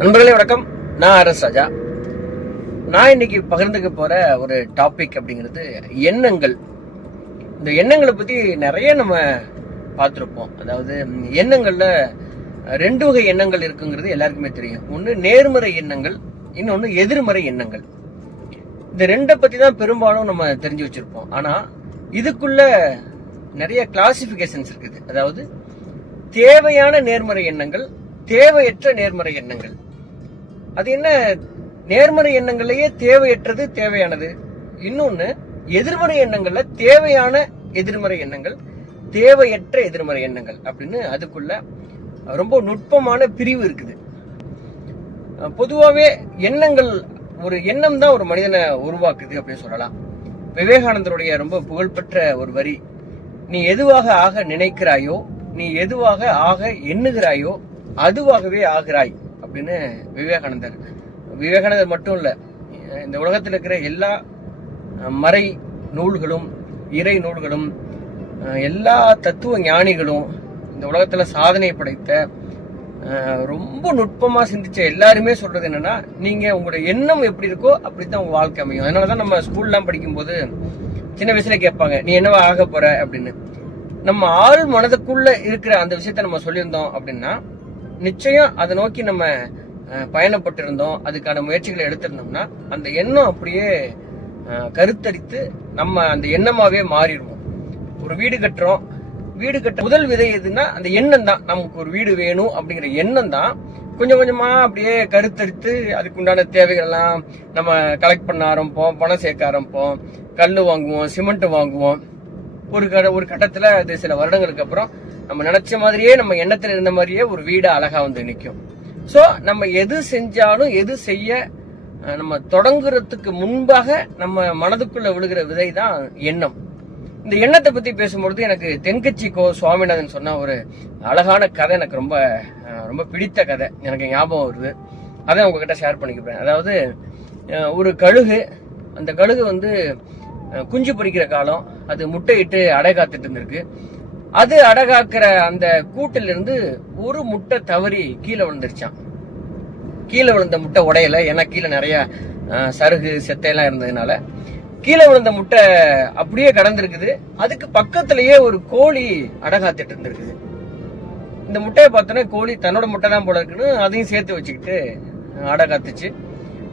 நண்பர்களே வணக்கம். நான் அரஸ் ராஜா. நான் இன்னைக்கு பகிர்ந்துக்க போற ஒரு டாபிக் அப்படிங்கிறது எண்ணங்கள். இந்த எண்ணங்களை பத்தி நிறைய நம்ம பார்த்துருப்போம். அதாவது எண்ணங்கள்ல ரெண்டு வகை எண்ணங்கள் இருக்குங்கிறது எல்லாருக்குமே தெரியும். ஒன்று நேர்மறை எண்ணங்கள், இன்னொன்று எதிர்மறை எண்ணங்கள். இந்த ரெண்டை பத்தி தான் பெரும்பாலும் நம்ம தெரிஞ்சு வச்சிருப்போம். ஆனா இதுக்குள்ள நிறைய கிளாசிபிகேஷன்ஸ் இருக்குது. அதாவது தேவையான நேர்மறை எண்ணங்கள், தேவையற்ற நேர்மறை எண்ணங்கள். அது என்ன, நேர்மறை எண்ணங்கள்லயே தேவையற்றது தேவையானது. இன்னொன்னு எதிர்மறை எண்ணங்கள்ல தேவையான எதிர்மறை எண்ணங்கள், தேவையற்ற எதிர்மறை எண்ணங்கள் அப்படின்னு அதுக்குள்ள ரொம்ப நுட்பமான பிரிவு இருக்குது. பொதுவாகவே எண்ணங்கள், ஒரு எண்ணம் தான் ஒரு மனிதனை உருவாக்குது அப்படின்னு சொல்லலாம். விவேகானந்தருடைய ரொம்ப புகழ்பெற்ற ஒரு வரி, நீ எதுவாக ஆக நினைக்கிறாயோ, நீ எதுவாக ஆக எண்ணுகிறாயோ அதுவாகவே ஆகிறாய் அப்படின்னு விவேகானந்தர் மட்டும் இல்ல, இந்த உலகத்தில் இருக்கிற எல்லா மறை நூல்களும், இறை நூல்களும், எல்லா தத்துவ ஞானிகளும், இந்த உலகத்துல சாதனை படைத்த ரொம்ப நுட்பமா சிந்திச்ச எல்லாருமே சொல்றது என்னன்னா, நீங்க உங்களோட எண்ணம் எப்படி இருக்கோ அப்படித்தான் உங்க வாழ்க்கை அமையும். அதனாலதான் நம்ம ஸ்கூல்லாம் படிக்கும்போது சின்ன வயசுல கேட்பாங்க, நீ என்னவா ஆக போற அப்படின்னு. நம்ம ஆள் மனதுக்குள்ள இருக்கிற அந்த விஷயத்த நம்ம சொல்லியிருந்தோம் அப்படின்னா நிச்சயம் அதை நோக்கி நம்ம பயணப்பட்டிருந்தோம், அதுக்கான முயற்சிகளை எடுத்திருந்தோம்னா அந்த எண்ணம் அப்படியே கருத்தரித்து நம்ம அந்த எண்ணமாவே மாறிடுவோம். ஒரு வீடு கட்டுறோம், வீடு கட்ட முதல் விதை எதுன்னா அந்த எண்ணம் தான். நமக்கு ஒரு வீடு வேணும் அப்படிங்கிற எண்ணம் தான் கொஞ்சம் கொஞ்சமா அப்படியே கருத்தரித்து அதுக்குண்டான தேவைகள் எல்லாம் நம்ம கலெக்ட் பண்ண ஆரம்பிப்போம், பணம் சேர்க்க ஆரம்பிப்போம், கல் வாங்குவோம், சிமெண்ட் வாங்குவோம். ஒரு கட்டத்துல அது சில வருடங்களுக்கு அப்புறம் நம்ம நினைச்ச மாதிரியே, நம்ம எண்ணத்துல இருந்த மாதிரியே ஒரு வீடு அழகா வந்து நிற்கும். சோ நம்ம எது செஞ்சாலும், எது செய்ய நம்ம தொடங்குறதுக்கு முன்பாக நம்ம மனதுக்குள்ள விழுகிற விதை தான் எண்ணம். இந்த எண்ணத்தை பத்தி பேசும்பொழுது எனக்கு தென்கட்சி கோ சுவாமிநாதன் சொன்ன ஒரு அழகான கதை எனக்கு ரொம்ப ரொம்ப பிடித்த கதை எனக்கு ஞாபகம் வருது. அதை உங்ககிட்ட ஷேர் பண்ணிக்கிறேன். அதாவது ஒரு கழுகு, அந்த கழுகு வந்து குஞ்சு பொரிக்கிற காலம், அது முட்டையிட்டு அடை காத்துட்டு இருந்திருக்கு. அது அடகாக்குற அந்த கூட்டில இருந்து ஒரு முட்டை தவறி கீழே விழுந்துருச்சான். கீழே விழுந்த முட்டை உடையல, ஏன்னா கீழே நிறைய சருகு செத்தையெல்லாம் இருந்ததுனால கீழே விழுந்த முட்டை அப்படியே கடந்திருக்குது. அதுக்கு பக்கத்திலேயே ஒரு கோழி அடகாத்துட்டு இருந்திருக்குது. இந்த முட்டையை பார்த்தோன்னா கோழி தன்னோட முட்டை தான் போல இருக்குன்னு அதையும் சேர்த்து வச்சுக்கிட்டு அடகாத்துச்சு.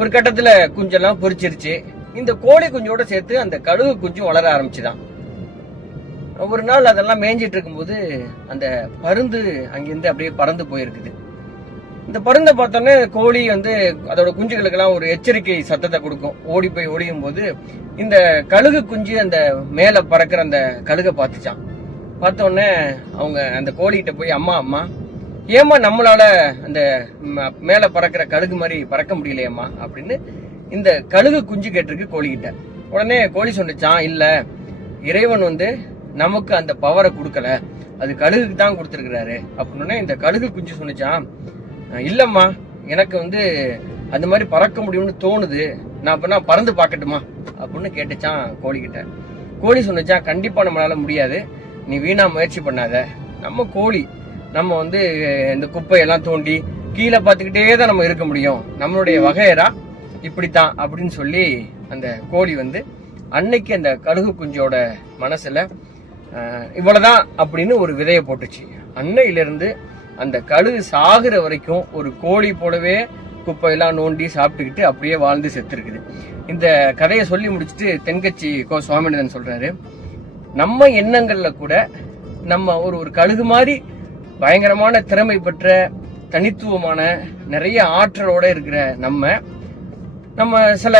ஒரு கட்டத்துல குஞ்செல்லாம் பொரிச்சிருச்சு. இந்த கோழி குஞ்சோட சேர்த்து அந்த கழுகு குஞ்சும் வளர ஆரம்பிச்சுதான். ஒரு நாள் அதெல்லாம் மேய்ஞ்சிட்டு இருக்கும்போது அந்த பருந்து அங்கிருந்து அப்படியே பறந்து போயிருக்குது. இந்த பருந்தை பார்த்தோன்னே கோழி வந்து அதோட குஞ்சுகளுக்கு எல்லாம் ஒரு எச்சரிக்கை சத்தத்தை கொடுக்கும். ஓடி போய் ஒளியும் போது இந்த கழுகு குஞ்சு அந்த மேல பறக்கிற அந்த கழுகை பார்த்துச்சான். பார்த்த உடனே அவங்க அந்த கோழிகிட்ட போய், அம்மா அம்மா ஏமா நம்மளால அந்த மேல பறக்கிற கழுகு மாதிரி பறக்க முடியலையம்மா அப்படின்னு இந்த கழுகு குஞ்சு கேட்டிருக்கு கோழிகிட்ட. உடனே கோழி சொன்னிச்சான், இல்ல இறைவன் வந்து நமக்கு அந்த பவரை கொடுக்கல, அது கழுகுக்கு தான் கொடுத்துருக்கிறாரு அப்படின்னு. இந்த கழுகு குஞ்சு சொன்னிச்சான், இல்லம்மா எனக்கு வந்து அந்த மாதிரி பறக்க முடியும்னு தோணுது, நான் அப்ப நான் பறந்து பார்க்கட்டுமா அப்படின்னு கேட்டுச்சான் கோழிகிட்ட. கோழி சொன்னிச்சான், கண்டிப்பா நம்மளால முடியாது, நீ வீணா முயற்சி பண்ணாத, நம்ம கோழி, நம்ம வந்து இந்த குப்பையெல்லாம் தோண்டி கீழே பார்த்துக்கிட்டே தான் நம்ம இருக்க முடியும், நம்மளுடைய வகையரா இப்படித்தான் அப்படின்னு சொல்லி அந்த கோழி வந்து அன்னைக்கு அந்த கழுகு குஞ்சோட மனசுல இவ்வளவுதான் அப்படின்னு ஒரு விதையை போட்டுச்சு. அன்னையிலிருந்து அந்த கழுகு சாகுற வரைக்கும் ஒரு கோழி போலவே குப்பையெல்லாம் நோண்டி சாப்பிட்டுக்கிட்டு அப்படியே வாழ்ந்து செத்துருக்குது. இந்த கதையை சொல்லி முடிச்சுட்டு தென்கட்சி கோ சுவாமிநாதன் சொல்றாரு, நம்ம எண்ணங்கள்ல கூட நம்ம ஒரு கழுகு மாதிரி பயங்கரமான திறமை பெற்ற தனித்துவமான நிறைய ஆற்றலோட இருக்கிற நம்ம சில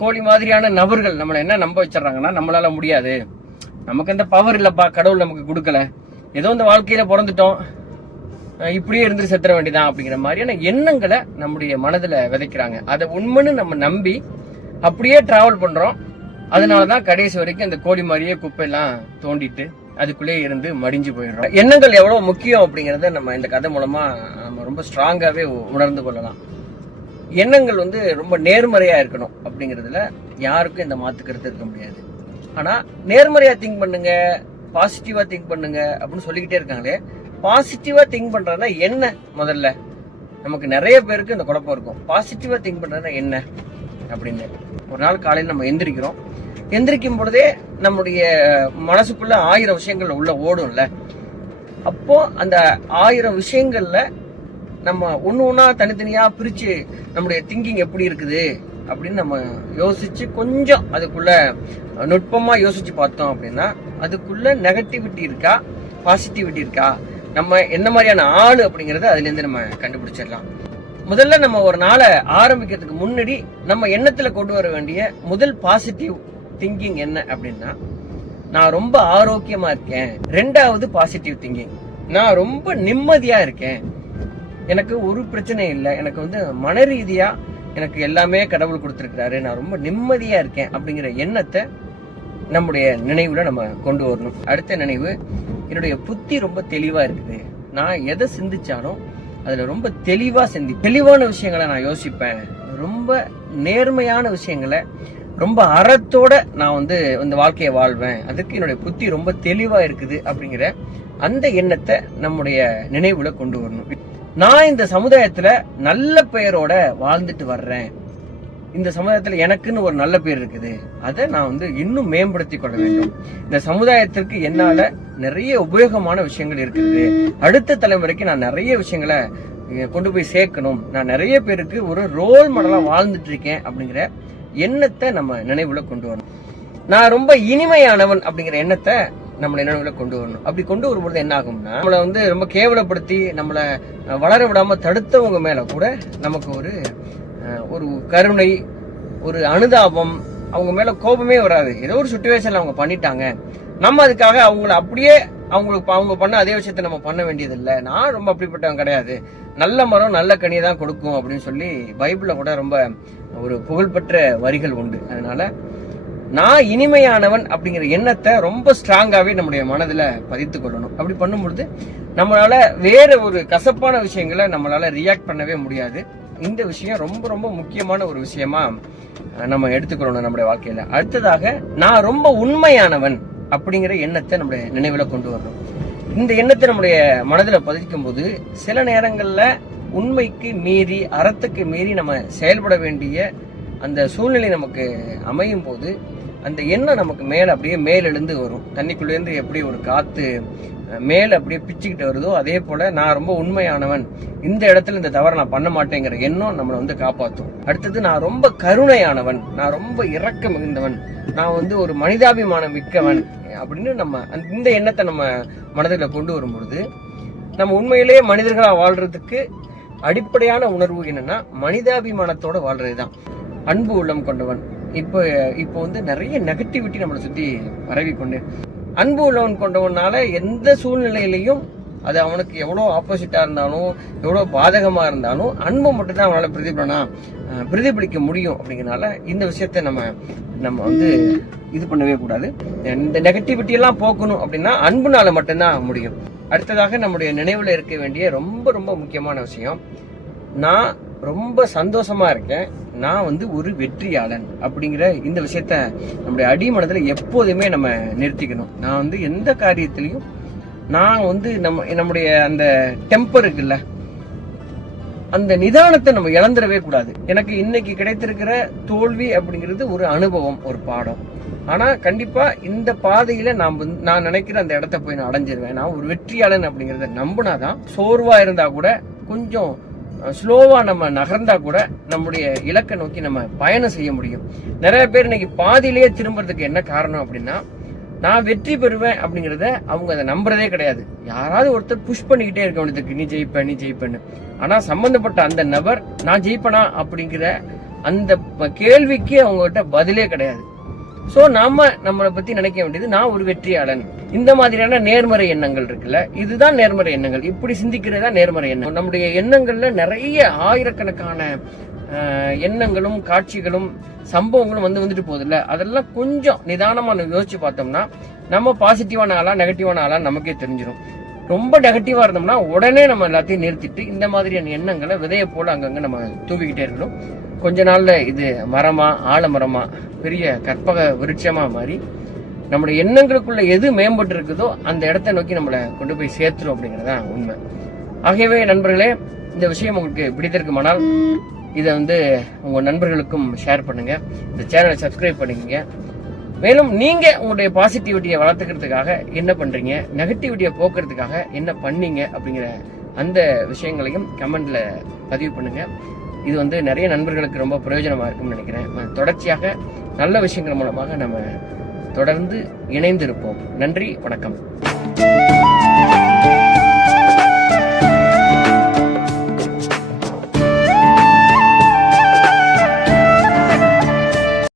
கோழி மாதிரியான நபர்கள் நம்மளை என்ன நம்ப வச்சிடறாங்கன்னா, நம்மளால முடியாது, நமக்கு அந்த பவர் இல்லப்பா, கடவுள் நமக்கு கொடுக்கல, ஏதோ இந்த வாழ்க்கையில பிறந்துட்டோம், இப்படியே இருந்து செத்துற வேண்டியதான் அப்படிங்கிற மாதிரியான எண்ணங்களை நம்முடைய மனதுல விதைக்கிறாங்க. அதை உண்மைன்னு நம்ம நம்பி அப்படியே டிராவல் பண்றோம். அதனாலதான் கடைசி வரைக்கும் அந்த கோழி மாதிரியே குப்பையெல்லாம் தோண்டிட்டு அதுக்குள்ளே இருந்து மடிஞ்சு போயிடுறோம். எண்ணங்கள் எவ்வளவு முக்கியம் அப்படிங்கறத நம்ம இந்த கதை மூலமா நம்ம ரொம்ப ஸ்ட்ராங்காவே உணர்ந்து கொள்ளலாம். எண்ணங்கள் வந்து ரொம்ப நேர்மறையா இருக்கணும் அப்படிங்கறதுல யாருக்கும் இந்த மாத்து கருத்து இருக்க முடியாது. ஆனா நேர்மறையா திங்க் பண்ணுங்க, பாசிட்டிவா திங்க் பண்ணுங்க அப்படின்னு சொல்லிக்கிட்டே இருக்காங்களே, பாசிட்டிவா திங்க் பண்றதுனா என்ன? முதல்ல நமக்கு நிறைய பேருக்கு இந்த குழப்பம் இருக்கும். பாசிட்டிவா திங்க் பண்றது என்ன அப்படின்னு. ஒரு நாள் காலையில் நம்ம எந்திரிக்கும் பொழுதே நம்முடைய மனசுக்குள்ள 1000 விஷயங்கள் உள்ள ஓடும்ல. அப்போ அந்த 1000 விஷயங்கள்ல நம்ம ஒண்ணா தனித்தனியா பிரிச்சு நம்முடைய திங்கிங் எப்படி இருக்குது அப்படின்னு நம்ம யோசிச்சு கொஞ்சம் அதுக்குள்ள நுட்பமா யோசிச்சு பார்த்தோம் அப்படின்னா அதுக்குள்ள நெகட்டிவிட்டி இருக்கா பாசிட்டிவிட்டி இருக்கா, நம்ம என்ன மாதிரியான ஆளு அப்படிங்கறத அதுல இருந்து நம்ம கண்டுபிடிச்சிடலாம். முதல்ல நம்ம ஒரு நாளை ஆரம்பிக்கிறதுக்கு முன்னாடி நம்ம எண்ணத்துல கொண்டு வர வேண்டிய முதல் பாசிட்டிவ் திங்கிங் என்ன அப்படின்னா, நான் ரொம்ப ஆரோக்கியமா இருக்கேன். 2வது பாசிட்டிவ் திங்கிங், நான் ரொம்ப நிம்மதியா இருக்கேன், எனக்கு ஒரு பிரச்சனை இல்லை, எனக்கு மன ரீதியா எனக்கு எல்லாமே கடவுள் கொடுத்திருக்கிறாரு, நான் ரொம்ப நிம்மதியா இருக்கேன் அப்படிங்கிற எண்ணத்தை நம்முடைய நினைவுல நம்ம கொண்டு வரணும். அடுத்த நினைவு, என்னுடைய புத்தி ரொம்ப தெளிவா இருக்குது, நான் எதை சிந்திச்சாலும் அதுல ரொம்ப தெளிவான விஷயங்களை நான் யோசிப்பேன், ரொம்ப நேர்மையான விஷயங்களை ரொம்ப அறத்தோட நான் இந்த வாழ்க்கையை வாழ்வேன், அதுக்கு என்னுடைய புத்தி ரொம்ப தெளிவா இருக்குது அப்படிங்கிற அந்த எண்ணத்தை நம்முடைய நினைவுல கொண்டு வரணும். நான் இந்த சமுதாயத்துல நல்ல பெயரோட வாழ்ந்துட்டு வர்றேன், இந்த சமுதாயத்துல எனக்குன்னு ஒரு நல்ல பேர் இருக்குது, அதை நான் இன்னும் மேம்படுத்திக் கொள்ள வேண்டும், இந்த சமுதாயத்திற்கு என்னால நிறைய உபயோகமான விஷயங்கள் இருக்குது, அடுத்த தலைமுறைக்கு நான் நிறைய விஷயங்களை கொண்டு போய் சேர்க்கணும், நான் நிறைய பேருக்கு ஒரு ரோல் மாடலா வாழ்ந்துட்டு இருக்கேன் அப்படிங்கிற எண்ணத்தை நம்ம நினைவுல கொண்டு வரணும். நான் ரொம்ப இனிமையானவன் அப்படிங்கிற எண்ணத்தை நம்மள நினைவுல கொண்டு வரணும். அப்படி கொண்டு வரும்போது என்ன ஆகும்னா, நம்மள ரொம்ப கேவலப்படுத்தி நம்மள வளர விடாம தடுத்தவங்க மேல கூட நமக்கு ஒரு கருணை, ஒரு அனுதாபம், அவங்க மேல கோபமே வராது. ஏதோ ஒரு சிச்சுவேஷன்ல அவங்க பண்ணிட்டாங்க, நம்ம அதுக்காக அவங்கள அப்படியே அவங்க பண்ண அதே விஷயத்த நம்ம பண்ண வேண்டியது இல்லை. நான் ரொம்ப அப்படிப்பட்டவன் கிடையாது, நல்ல மரம் நல்ல கனியை தான் கொடுக்கும் அப்படின்னு சொல்லி பைபிள்ல கூட ரொம்ப ஒரு புகழ்பெற்ற வரிகள் உண்டு. அதனால நான் இனிமையானவன் அப்படிங்கிற எண்ணத்தை ரொம்ப ஸ்ட்ராங்காவே நம்முடைய மனதுல பதித்து கொள்ளணும். அப்படி பண்ணும்பொழுது நம்மளால வேற ஒரு கசப்பான விஷயங்களை நம்மளால ரியாக்ட் பண்ணவே முடியாது. இந்த விஷயம் ரொம்ப ரொம்ப முக்கியமான ஒரு விஷயமா நம்ம எடுத்துக்கொள்ளணும் நம்முடைய வாழ்க்கையில. அடுத்ததாக, நான் ரொம்ப உண்மையானவன் அப்படிங்கிற எண்ணத்தை நம்முடைய நினைவுல கொண்டு வரணும். இந்த எண்ணத்தை நம்முடைய மனதுல பதிக்கும் போது சில நேரங்கள்ல உண்மைக்கு மீறி அறத்துக்கு மீறி நம்ம செயல்பட வேண்டிய அந்த சூழ்நிலை நமக்கு அமையும் போது அந்த எண்ணம் நமக்கு மேல அப்படியே மேலெழுந்து வரும். தண்ணிக்குள்ளேருந்து எப்படி ஒரு காத்து மேல அப்படியே பிச்சுக்கிட்டு வருதோ அதே போல நான் ரொம்ப உண்மையானவன், இந்த இடத்துல இந்த தவறை நான் பண்ண மாட்டேங்கிற எண்ணம் நம்மளை காப்பாற்றும். அடுத்தது, நான் ரொம்ப கருணையானவன், நான் ரொம்ப இரக்க மிகுந்தவன், நான் ஒரு மனிதாபிமானம் மிக்கவன் அப்படின்னு நம்ம இந்த எண்ணத்தை நம்ம மனதில் கொண்டு வரும்பொழுது நம்ம உண்மையிலேயே மனிதர்களா வாழ்றதுக்கு அடிப்படையான உணர்வு என்னன்னா மனிதாபிமானத்தோட வாழ்றதுதான். அன்பு உள்ளம் கொண்டவன். இப்போ நிறைய நெகட்டிவிட்டி நம்மளை சுத்தி பரவி கொண்டு, அன்பு உள்ளவன் கொண்டவனால எந்த சூழ்நிலையிலையும் அது அவனுக்கு எவ்வளவு ஆப்போசிட்டா இருந்தாலும் எவ்வளவு பாதகமா இருந்தாலும் அன்பு மட்டும் தான் அவனால பிரதிபலிக்க முடியும். அப்படிங்கறனால இந்த விஷயத்த நம்ம இது பண்ணவே கூடாது. இந்த நெகட்டிவிட்டி எல்லாம் போக்கணும் அப்படின்னா அன்புனால மட்டும்தான் முடியும். அடுத்ததாக நம்முடைய நினைவுல இருக்க வேண்டிய ரொம்ப ரொம்ப முக்கியமான விஷயம், நான் ரொம்ப சந்தோஷமா இருக்கேன், நான் ஒரு வெற்றியாளன் அப்படிங்கிற இந்த விஷயத்த நம்முடைய அடிமனதுல எப்போதுமே நம்ம நிறுத்திக்கணும். நான் எந்த காரியத்திலையும் நான் நம்முடைய அந்த டெம்பர் இருக்குல்ல, அந்த நிதானத்தை நம்ம இழந்துடவே கூடாது. எனக்கு இன்னைக்கு கிடைத்திருக்கிற தோல்வி அப்படிங்கிறது ஒரு அனுபவம், ஒரு பாடம். ஆனா கண்டிப்பா இந்த பாதையில நான் நினைக்கிற அந்த இடத்த போய் நான் அடைஞ்சிருவேன். நான் ஒரு வெற்றியாளன் அப்படிங்கறத நம்பினாதான் சோர்வா இருந்தா கூட கொஞ்சம் ஸ்லோவா நம்ம நகர்ந்தா கூட நம்முடைய இலக்கை நோக்கி நம்ம பயணம் செய்ய முடியும். நிறைய பேர் இன்னைக்கு பாதியிலேயே திரும்புறதுக்கு என்ன காரணம் அப்படின்னா, நான் வெற்றி பெறுவேன் அப்படிங்கறத அவங்க அதை நம்புறதே கிடையாது. யாராவது ஒருத்தர் புஷ் பண்ணிக்கிட்டே இருக்க வேண்டியதுக்கு, நீ ஜெயிப்பேன்னு. ஆனா சம்பந்தப்பட்ட அந்த நபர் நான் ஜெயிப்பனா அப்படிங்கிற அந்த கேள்விக்கு அவங்ககிட்ட பதிலே கிடையாது. சோ நம்மளை பத்தி நினைக்க வேண்டியது, நான் ஒரு வெற்றியாளன். இந்த மாதிரியான நேர்மறை எண்ணங்கள் இருக்குல்ல, இதுதான் நேர்மறை எண்ணங்கள். இப்படி சிந்திக்கிறதா நேர்மறை எண்ணம். நம்முடைய எண்ணங்கள்ல நிறைய ஆயிரக்கணக்கான எண்ணங்களும் காட்சிகளும் சம்பவங்களும் வந்துட்டு போகுதுல்ல, அதெல்லாம் கொஞ்சம் நிதானமா யோசிச்சு பார்த்தோம்னா நம்ம பாசிட்டிவான ஆளா நெகட்டிவான ஆளா நமக்கே தெரிஞ்சிடும். ரொம்ப நெகட்டிவா இருந்தோம்னா உடனே நம்ம எல்லாத்தையும் நிறுத்திட்டு இந்த மாதிரியான எண்ணங்களை விதைய போல அங்கங்க நம்ம தூவிக்கிட்டே இருக்கணும். கொஞ்ச நாள்ல இது மரமா ஆலமரமா பெரிய கற்பக விருட்சமா மாறி நம்முடைய எண்ணங்களுக்குள்ள எது மேம்பட்டு இருக்குதோ அந்த இடத்தை நோக்கி நம்மளை கொண்டு போய் சேர்த்துரும் அப்படிங்கறதான் உண்மை. ஆகவே நண்பர்களே, இந்த விஷயம் உங்களுக்கு பிடித்திருக்குமானால் இதை வந்து உங்க நண்பர்களுக்கும் ஷேர் பண்ணுங்க. இந்த சேனலை சப்ஸ்கிரைப் பண்ணிக்கங்க. மேலும் நீங்க உங்களுடைய பாசிட்டிவிட்டியை வளர்த்துக்கிறதுக்காக என்ன பண்றீங்க, நெகட்டிவிட்டியை போக்குறதுக்காக என்ன பண்ணீங்க அப்படிங்கிற அந்த விஷயங்களையும் கமெண்ட்ல பதிவு பண்ணுங்க. இது வந்து நிறைய நண்பர்களுக்கு ரொம்ப பிரயோஜனமா இருக்கும்னு நினைக்கிறேன். தொடர்ச்சியாக நல்ல விஷயங்கள் மூலமாக நம்ம தொடர்ந்து இணைந்திருப்போம். நன்றி, வணக்கம்.